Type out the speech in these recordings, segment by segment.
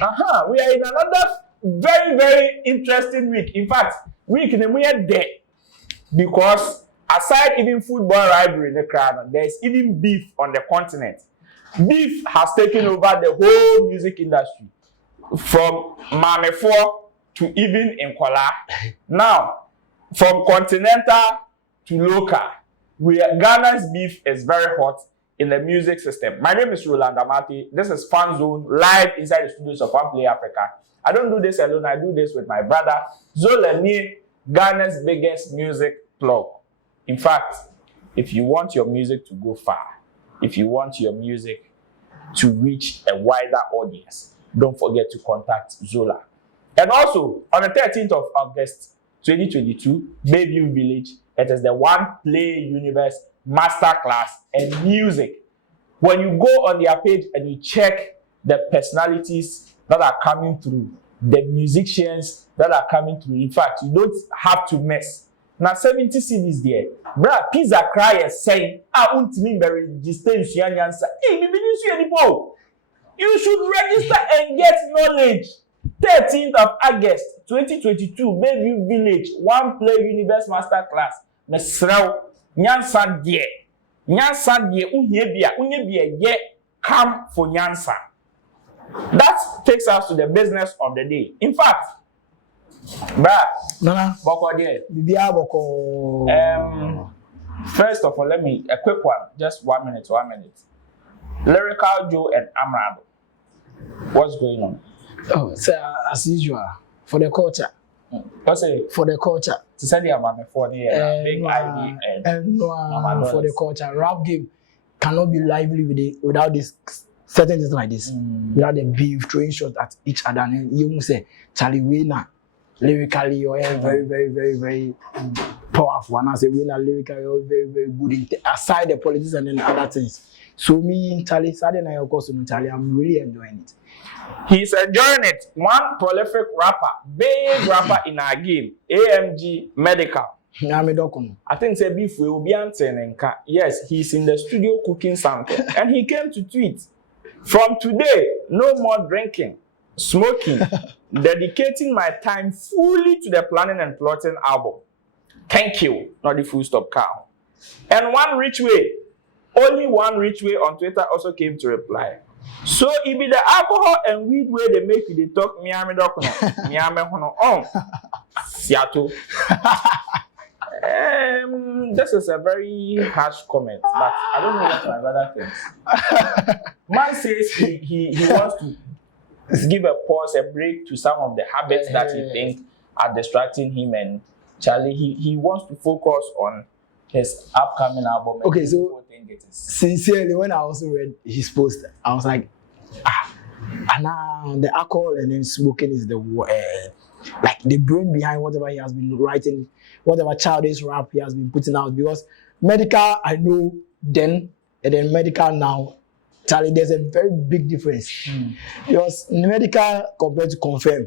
We are in another very, very interesting week. In fact, week in the weird day. Because aside even football rivalry in the crowd, there's even beef on the continent. Beef has taken over the whole music industry. From Mamefo to even in Kuala. Now, from continental to local, Ghana's beef is very hot in the music system. My name is Roland Amati. This is Fan Zone, live inside the studios of OnePlay Africa. I don't do this alone. I do this with my brother, Zolani, Ghana's biggest music blog. In fact, if you want your music to go far, if you want your music to reach a wider audience, don't forget to contact Zola. And also, on the 13th of August 2022, Bayview Village, it is the OnePlay Universe Masterclass and Music. When you go on their page and you check the personalities that are coming through, the musicians that are coming through, in fact, you don't have to mess. Now 70 CDs there. Bra, pizza cry is saying, untimi be register in Nyansa. Hey, you should register and get knowledge. 13th of August 2022, Bayview Village, OnePlay Universe Masterclass. Mesrel, Nyansa die. Nyansa die, unye ye, come for Nyansa. That takes us to the business of the day. In fact, Nana, boko there. Bibia boko. First of all, a quick one, just 1 minute. Lyrical Joe and Amerado. What's going on? Oh, so as usual, for the culture. What's it? For the culture. To send you about for the big ID and for the culture. Rap game cannot be lively without this certain things like this. Without the beef, throwing shots at each other. And you won't say, Charlie Winner, lyrically, you're very, very, very, very powerful. And I say, Winner, lyrically, you're very, very good. Aside the politics and then other things. So me, Charlie, Saturday night, of course, Charlie, I'm really enjoying it. He's enjoying it. One prolific rapper, big rapper in our game, AMG Medikal. I think it's a beef we will be answering. Yes, he's in the studio cooking something. And he came to tweet, from today, no more drinking, smoking, dedicating my time fully to the planning and plotting album. Thank you. Not the full stop cow. And one rich way. Only one rich way on Twitter also came to reply. So it be the alcohol and weed way they make you they talk Miami docuno. Miami hono on Seattle. This is a very harsh comment, but I don't know what my brother thinks. Man says he wants to give a pause, a break to some of the habits that he thinks are distracting him, and Charlie he wants to focus on his upcoming album. Okay, so sincerely, when I also read his post, I was like, and now the alcohol and then smoking is the like the brain behind whatever he has been writing, whatever childish rap he has been putting out. Because Medikal, I know then, and then Medikal now, Charlie, there's a very big difference. Because Medikal compared to Confirm,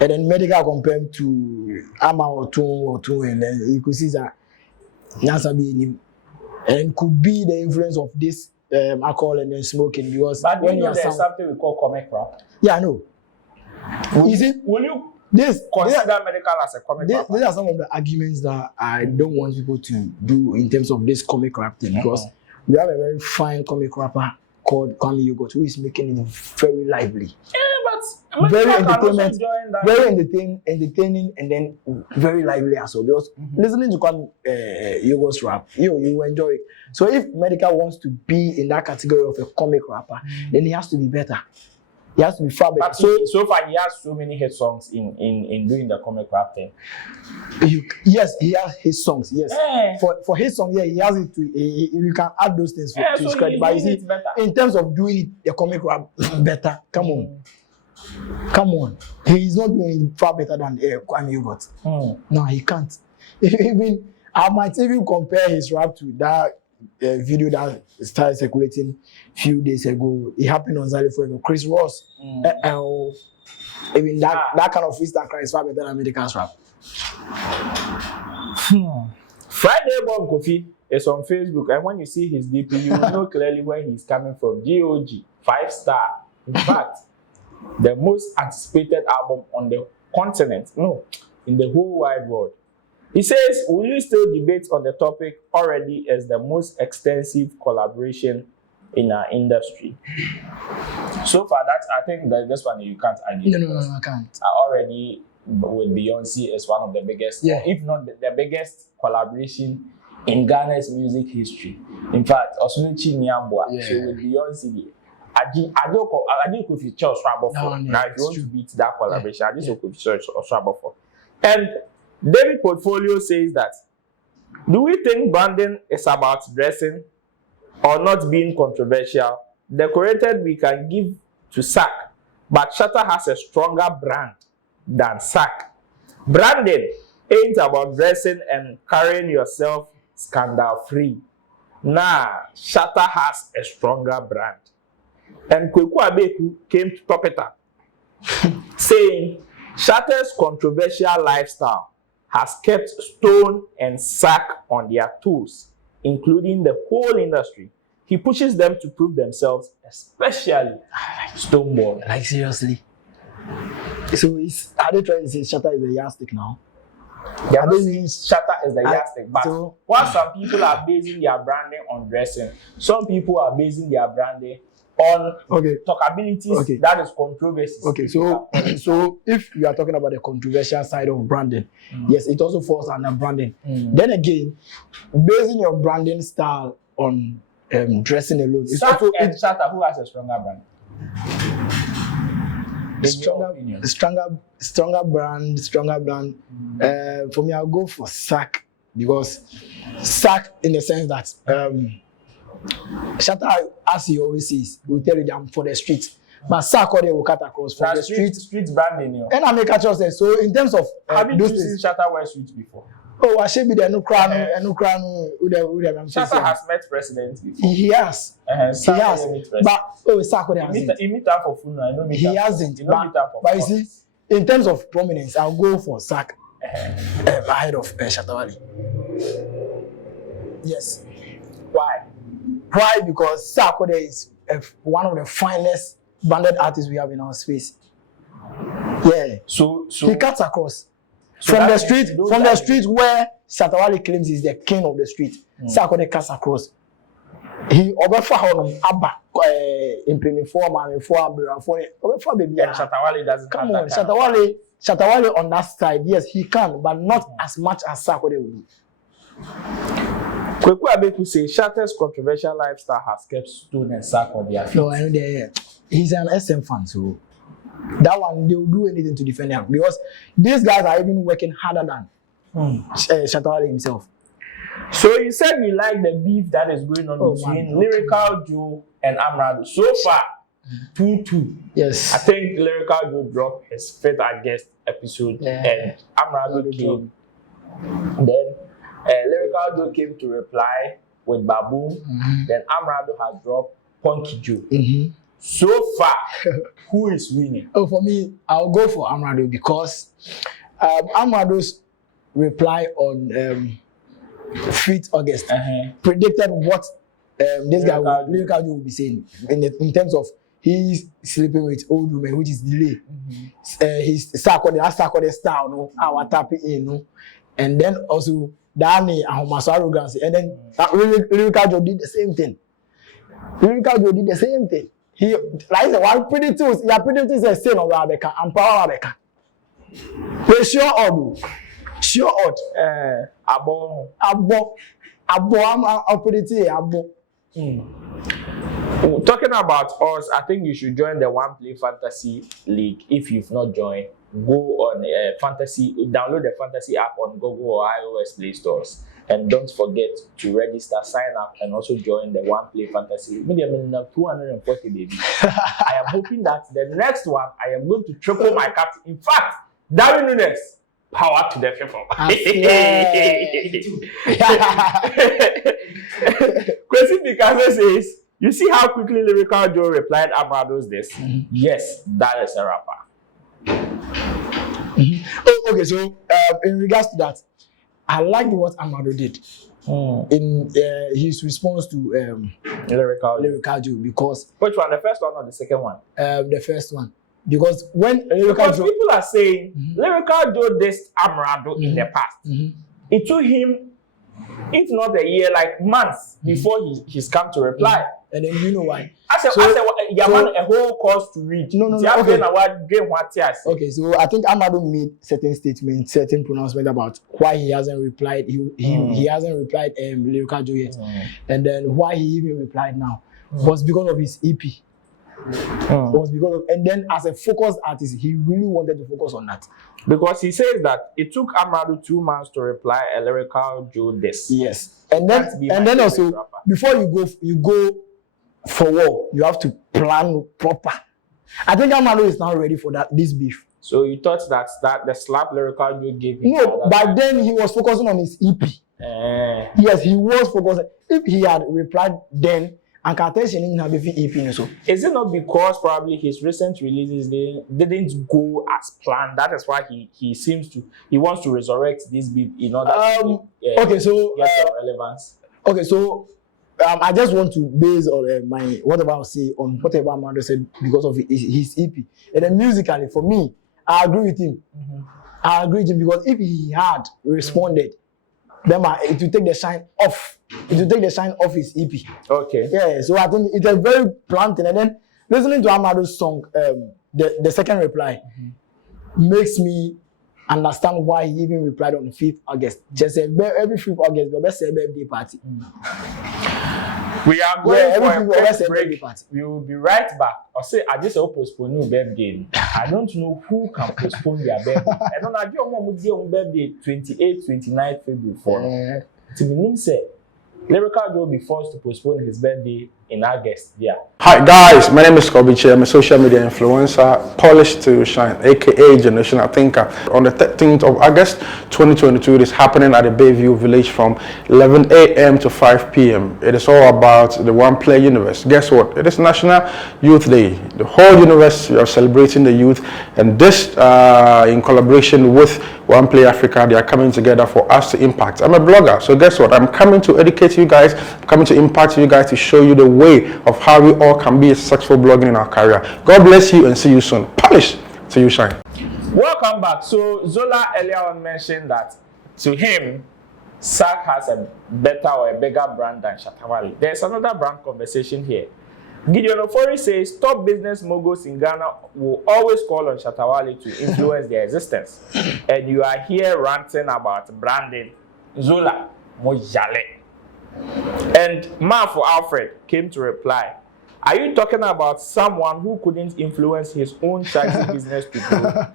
and then Medikal compared to Ama or two, and then you could see that Nyansa and could be the influence of this alcohol and then smoking, because but when you know there's something we call comic rap. Yeah, I know. Will you consider Medikal as a comic rap? These are some of the arguments that I don't want people to do in terms of this comic rap thing, because we have a very fine comic rapper called Kwame Yogot who is making it very lively. Very entertaining, and then very lively as well. Because listening to Kwame Yogot's rap, you enjoy it. So if Medikal wants to be in that category of a comic rapper, then he has to be better. He has to be far better. So far, he has so many hit songs in doing the comic rap thing. Yes, he has his songs. Yes, for his song, yeah, he has it. You can add those things to his credit. But you see, in terms of doing it, the comic rap better. Come on, he is not doing it far better than Kwame Yogot. No, he can't. I might even compare his rap to that video that started circulating a few days ago. It happened on Zali Forever. Chris Ross. Even that kind of freestyle cry is far better than Medikal's rap. Friday Bob Kofi is on Facebook, and when you see his DP, you will know clearly where he's coming from. GOG, 5-star. In fact, the most anticipated album on the continent, no, in the whole wide world. He says, will you still debate on the topic already as the most extensive collaboration in our industry? So far, I think that this one you can't argue. No, I can't. Already with Beyonce is one of the biggest, if not the biggest collaboration in Ghana's music history. In fact, Osunichi Nyambwa, so with Beyonce, I don't could feature Oswabo for. Now, if you want to beat that collaboration, I just could feature Oswabo for. And David Portfolio says that, do we think branding is about dressing or not being controversial? Decorated we can give to Sack, but Shatta has a stronger brand than Sack. Branding ain't about dressing and carrying yourself scandal-free. Nah, Shatta has a stronger brand. And Kweku Abeku came to top it up, saying, Shatta's controversial lifestyle has kept Stone and Sack on their toes, including the whole industry. He pushes them to prove themselves, especially Stonebwoy. Like seriously. So are they trying to say Shatta is a yardstick now? They are not saying Shatta is the yardstick, but so, while some people are basing their branding on dressing, some people are basing their branding on talkabilities that is controversy. Okay, so if you are talking about the controversial side of branding, yes, it also falls under branding. Then again, basing your branding style on dressing alone. Sack and Shatta, who has a stronger brand? Stronger brand. For me, I'll go for Sack, because Sack, in the sense that Shatta, as he always says, will tell you that I'm for the street. But Sarkodie will cut across from the street branding. You know. And I make a choice. So in terms of have you seen Shatta wear suits before? Oh, I should be the no crown. Shatta has met presidents before. He has. He has. But Sarkodie hasn't. He meet her for funeral. I know meet he hasn't. But you see, in terms of prominence, I'll go for Sack ahead of Shatta Wale. Yes. Why? Why? Because Sarkodie is one of the finest branded artists we have in our space. Yeah. So he cuts across. So from the street where Shatta Wale claims he's the king of the street, Sarkodie cuts across. He obefa honom aba implement form and obefa baby. And Shatta Wale doesn't come on. Shatta Wale on that side, yes, he can, but not as much as Sarkodie will do. Kweku Abeku says Shatta's controversial lifestyle has kept Stone and Sack on their feet. No, I know he's an SM fan, so that one they will do anything to defend him, because these guys are even working harder than Shatta Wale himself. So you said you like the beef that is going on between Lyrical Joe and Amerado. So far, 2-2. Yes. I think Lyrical Joe dropped his 5th guest episode and Amerado came. Then Lyrical Joe came to reply with Baboon. Then Amerado has dropped Punky Joe. So far, who is winning? Oh, for me, I'll go for Amerado, because Amerado's reply on 5th August predicted what this guy Lyrical Joe will be saying in terms of he's sleeping with old women, which is delay. His Sarkodie style, no, our tapping in, no, and then also Danny and Homaso arrogance, and then Lyrical Joe did the same thing. He like the one pretty tools. Yeah, pretty tools is saying over Rebecca and power Rebecca. We sure odd. Abo. I'm pretty abo. Talking about us, I think you should join the OnePlay Fantasy League. If you've not joined, go on download the Fantasy app on Google or iOS Play stores. And don't forget to register, sign up, and also join the OnePlay Fantasy League. Maybe I'm 240, baby. I am hoping that the next one, I am going to triple my captain. In fact, Darwin Nunes, power to the people. Kwesi Picasso says, you see how quickly Lyrical Joe replied Amerado's this? Yes, that is a rapper. Oh, okay, so in regards to that, I liked what Amerado did in his response to Lyrical Joe, because which one, the first one or the second one? The first one, because when because people are saying Lyrical Joe dissed Amerado in the past. It took him, if not a year, like months before he's come to reply. And then you know why? I said, a whole course to read. No. Okay. Okay, so I think Amerado made certain statements, certain pronouncements about why he hasn't replied. He hasn't replied Lyrical Joe yet. And then why he even replied now was because of his EP. Was because of, and then as a focused artist, he really wanted to focus on that. Because he says that it took Amerado 2 months to reply a Lyrical Joe diss. Yes. And then also rapper. Before you go for war, you have to plan proper. I think Amerado is now ready for this beef. So you thought that the slap Lyrical Joe gave him? No, by then he was focusing on his EP. Yes, he was focusing. If he had replied then, and attention in have EP so. Is it not because probably his recent releases didn't go as planned? That is why he wants to resurrect this beat in order to get some relevance. Okay, so I just want to base on whatever I'll say on whatever Amerado said because of his EP. And then musically, for me, I agree with him. I agree with him because if he had responded, then it will take the shine off. It will take the shine off his EP. Okay. Yeah, so I think it's a very planned thing. And then listening to Amerado's song, the second reply, makes me understand why he even replied on 5th August. Just every 5th August, the best birthday party. We are going for a quick break. We will be right back. I'll say, I just postpone your birthday. I don't know who can postpone their birthday. I don't know if you want birthday 28, 29 February 4. To me, say, Lyrical Joe will be forced to postpone his birthday in August. Yeah. Hi guys, my name is Sarkodie. I'm a social media influencer, polished to shine, aka generational thinker. On the 13th of August 2022, it is happening at the Bayview Village from 11 a.m. to 5 p.m. It is all about the OnePlay universe. Guess what? It is National Youth Day. The whole universe, we are celebrating the youth, and this in collaboration with OnePlay Africa, they are coming together for us to impact. I'm a blogger, so guess what? I'm coming to educate you guys, I'm coming to impact you guys, to show you the way of how we all can be successful blogging in our career. God bless you and see you soon. Polish till you shine. Welcome back. So Zola earlier on mentioned that to him, Sark has a better or a bigger brand than Shatta Wale. There's another brand conversation here. Gideon Ofori says top business moguls in Ghana will always call on Shatta Wale to influence their existence. And you are here ranting about branding. Zola Mojale. And Marfo Alfred came to reply, are you talking about someone who couldn't influence his own Shagzy business to grow?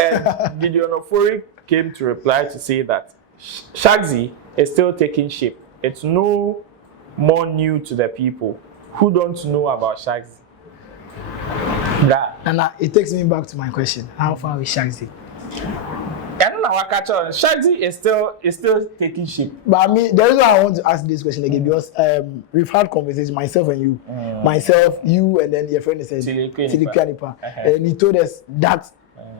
And Gideon Ofori came to reply to say that Shagzy is still taking shape. It's no more new to the people who don't know about Shagzy. And it takes me back to my question. How far is Shagzy? I don't know what catch on. Shagzy is still taking shape. But I mean, the reason I want to ask this question again because we've had conversations, myself and you, you, and then your friend said Tilipia, and he told us that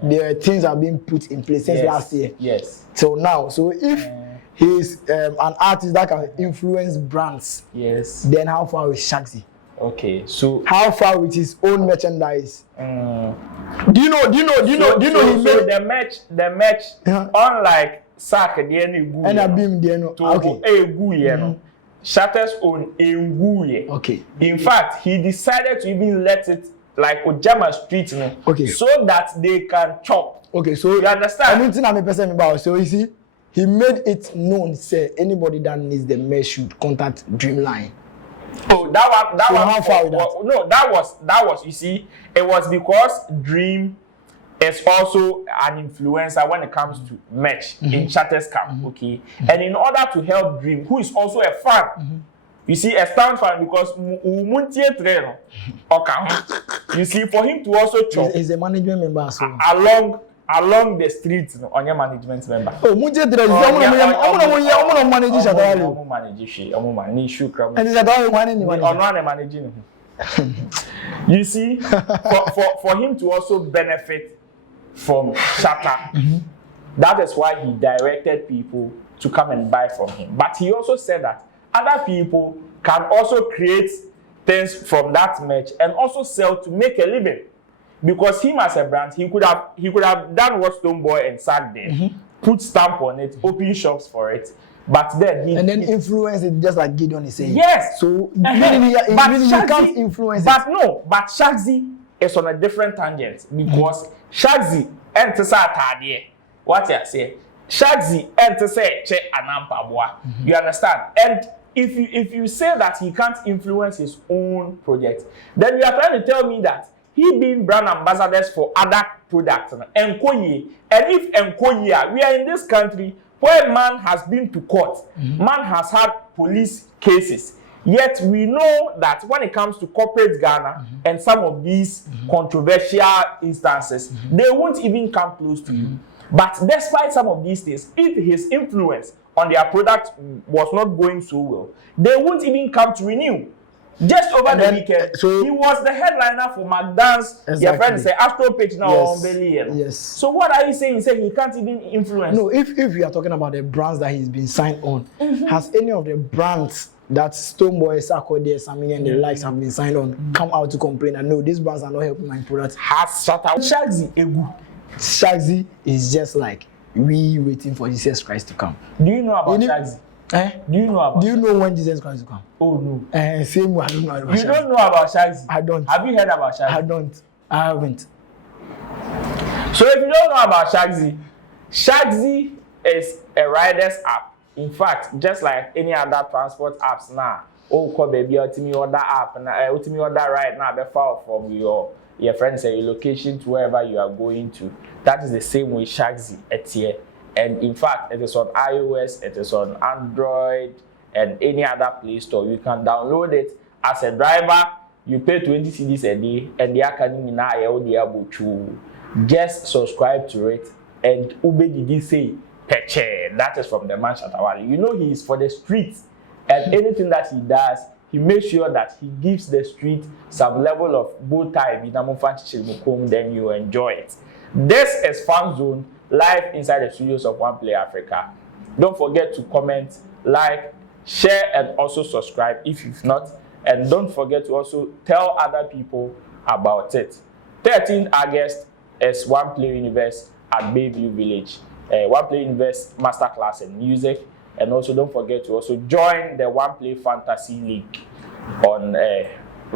there are things are being put in place since last year. Yes. So now, so if he's an artist that can influence brands, yes, then how far is Shagzy? Okay, so how far with his own merchandise? Do you know? He made the match. Unlike Sarkodie and a beam, okay. Shatta's own okay. In fact, he decided to even let it like Ojama Street, okay, so that they can chop. Okay, so you understand? Anything I'm a person about. So you see, he made it known. Say anybody that needs the mesh should contact Dreamline. Oh, that was. You see, it was because Dream is also an influencer when it comes to merch in Shatter's camp. Okay, and in order to help Dream, who is also a fan, you see, a stand fan because you see, for him to also chop, he's a management member along the streets, on your management member. Oh, Munje Dre, I'm manage Shatta Wale. You see, for him to also benefit from Shatta, that is why he directed people to come and buy from him. But he also said that other people can also create things from that merch and also sell to make a living. because him as a brand, he could have done what Stonebwoy and Sack did, put stamp on it, open shops for it. But then influence it just like Gideon is saying. Yes. So meaning you can't influence it. But Shagzy is on a different tangent because Shagzy enters atadie. What you say? Shagzy enters che anampaboa. You understand? And if you say that he can't influence his own project, then you are trying to tell me that he being brand ambassadors for other products and if Nkoye, we are in this country where man has been to court, man has had police cases. Yet we know that when it comes to corporate Ghana and some of these controversial instances, they won't even come close to you. But despite some of these things, if his influence on their product was not going so well, they won't even come to renew. Just over the weekend, so he was the headliner for McDonald's. Your friend say Astro Page now on Belly. Yes. So what are you saying? You say he can't even influence? No, if we are talking about the brands that he's been signed on, has any of the brands that Stonebwoy, Sarkodie, Sammy and the likes have been signed on come out to complain that no, these brands are not helping my product? Has shut out Shagzy Egu. Shagzy is just like we waiting for Jesus Christ to come. Do you know about Shagzy? Do you know about? Do you know when Jesus Christ will come? Oh no. Same way, I don't know about Shagzy. You don't know about Shagzy? I don't. Have you heard about Shagzy? I don't. I haven't. So if you don't know about Shagzy, Shagzy is a riders app. In fact, just like any other transport apps now, call baby, ultimate order app and ultimate order right now, be far from your friends and your location to wherever you are going to. That is the same way Shagzy is here. And in fact, it is on iOS, it is on Android, and any other Play Store. You can download it as a driver. You pay 20 cedis a day, and the academy now be able to just subscribe to it. And Ube did say, Peche, that is from the man Shatawali. You know he is for the streets, and anything that he does, he makes sure that he gives the street some level of bow tie. Then you enjoy it. This is Fan Zone, live inside the studios of OnePlay Africa. Don't forget to comment, like, share, and also subscribe if you've not. And don't forget to also tell other people about it. 13th August is OnePlay Universe at Bayview Village. OnePlay Universe Masterclass in music. And also don't forget to also join the OnePlay Fantasy League on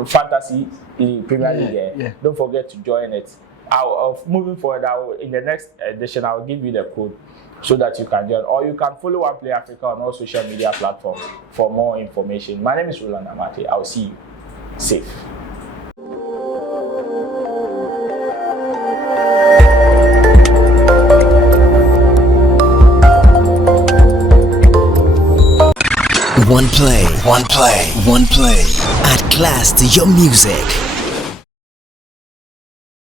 Fantasy Premier League. Yeah. Don't forget to join it. Moving forward, in the next edition, I'll give you the code so that you can join. Or you can follow OnePlay Africa on all social media platforms for more information. My name is Roland Amate. I'll see you. Safe. OnePlay. Add class to your music.